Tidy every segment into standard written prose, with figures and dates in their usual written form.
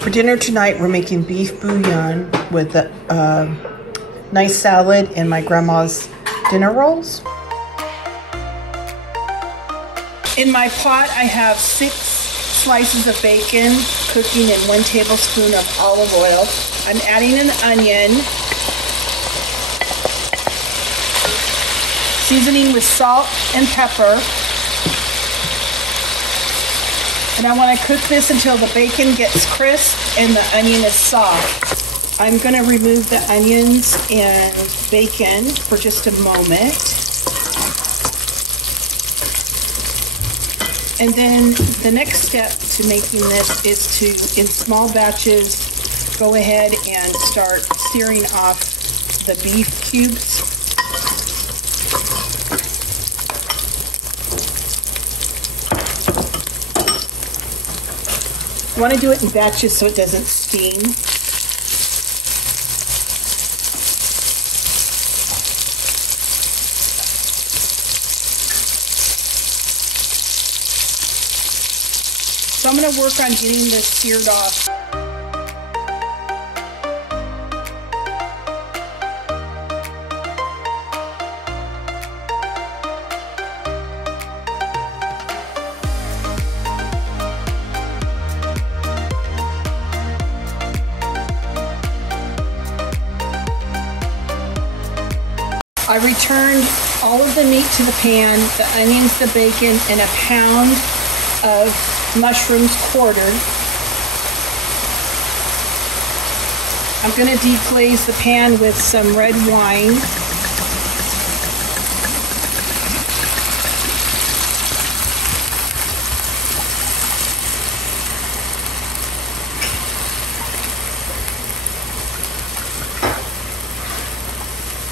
For dinner tonight, we're making beef bouillon with a nice salad and my grandma's dinner rolls. In my pot, I have 6 slices of bacon cooking in 1 tablespoon of olive oil. I'm adding an onion, seasoning with salt and pepper. And I want to cook this until the bacon gets crisp and the onion is soft. I'm going to remove the onions and bacon for just a moment. And then the next step to making this is to, in small batches, go ahead and start searing off the beef cubes. I want to do it in batches so it doesn't steam. So I'm going to work on getting this seared off. I returned all of the meat to the pan, the onions, the bacon, and a pound of mushrooms quartered. I'm going to deglaze the pan with some red wine.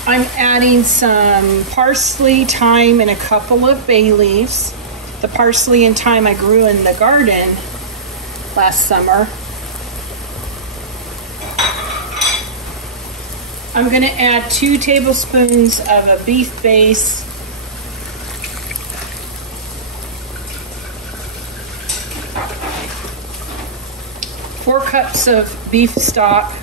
I'm adding some parsley, thyme, and a couple of bay leaves. The parsley and thyme I grew in the garden last summer. I'm going to add 2 tablespoons of a beef base. Four cups of beef stock.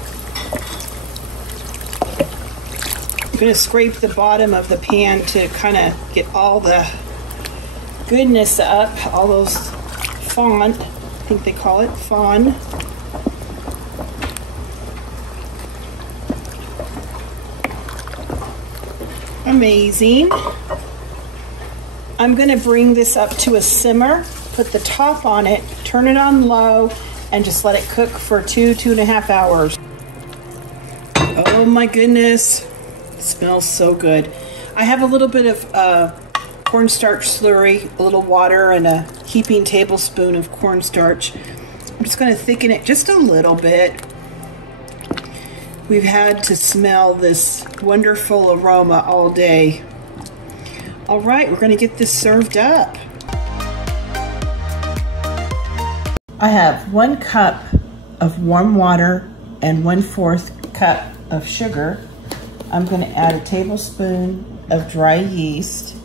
I'm going to scrape the bottom of the pan to kind of get all the goodness up, all those fond, I think they call it, fond. Amazing. I'm going to bring this up to a simmer, put the top on it, turn it on low, and just let it cook for 2.5 hours. Oh my goodness. Smells so good. I have a little bit of cornstarch slurry, a little water, and a heaping tablespoon of cornstarch. I'm just going to thicken it just a little bit. We've had to smell this wonderful aroma all day. All right, we're going to get this served up. I have 1 cup of warm water and 1/4 cup of sugar. I'm going to add a tablespoon of dry yeast.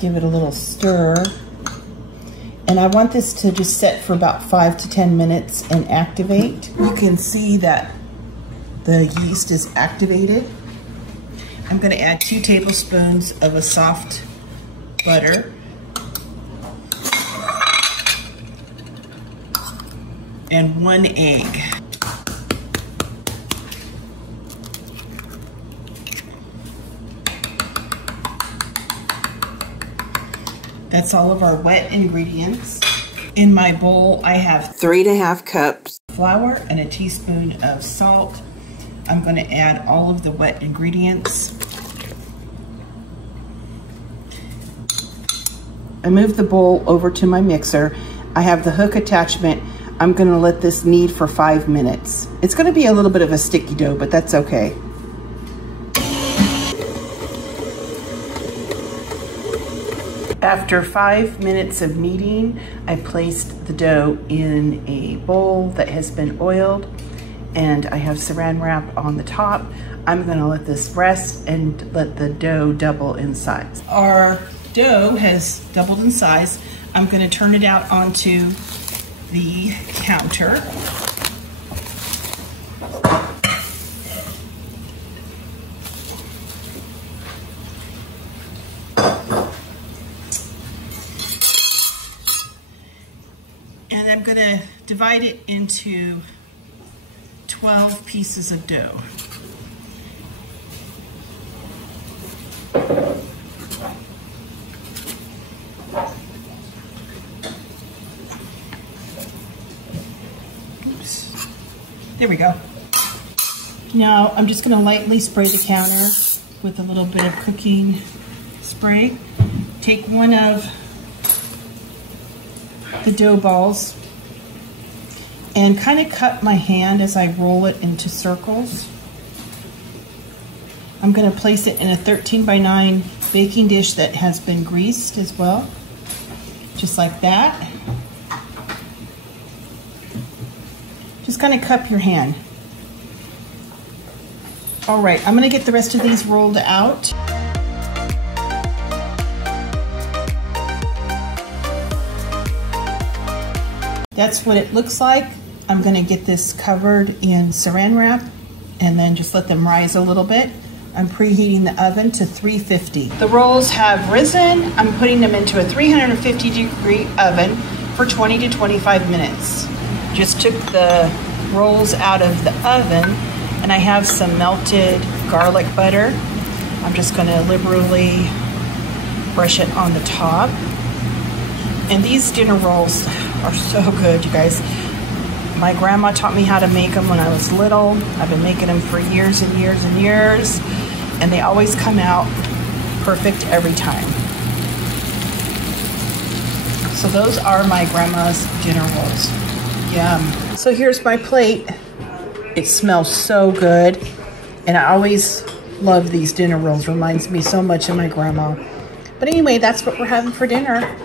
Give it a little stir. And I want this to just set for about 5 to 10 minutes and activate. You can see that the yeast is activated. I'm going to add 2 tablespoons of a soft butter. And 1 egg. That's all of our wet ingredients. In my bowl, I have 3.5 cups flour and a teaspoon of salt. I'm going to add all of the wet ingredients. I moved the bowl over to my mixer. I have the hook attachment. I'm going to let this knead for 5 minutes. It's going to be a little bit of a sticky dough, but that's okay. After 5 minutes of kneading, I placed the dough in a bowl that has been oiled, and I have saran wrap on the top. I'm going to let this rest and let the dough double in size. Our dough has doubled in size. I'm going to turn it out onto the counter. And I'm going to divide it into 12 pieces of dough. Oops. There we go. Now I'm just going to lightly spray the counter with a little bit of cooking spray. Take one of the dough balls and kind of cut my hand as I roll it into circles. I'm going to place it in a 13 by 9 baking dish that has been greased as well, just like that. Just kind of cup your hand. All right, I'm going to get the rest of these rolled out. That's what it looks like. I'm going to get this covered in saran wrap and then just let them rise a little bit. I'm preheating the oven to 350. The rolls have risen. I'm putting them into a 350-degree oven for 20 to 25 minutes. Just took the rolls out of the oven and I have some melted garlic butter. I'm just going to liberally brush it on the top. And these dinner rolls are so good, you guys. My grandma taught me how to make them when I was little. I've been making them for years and years and years, and they always come out perfect every time. So those are my grandma's dinner rolls. Yum. So here's my plate. It smells so good, and I always love these dinner rolls. Reminds me so much of my grandma. But anyway, that's what we're having for dinner.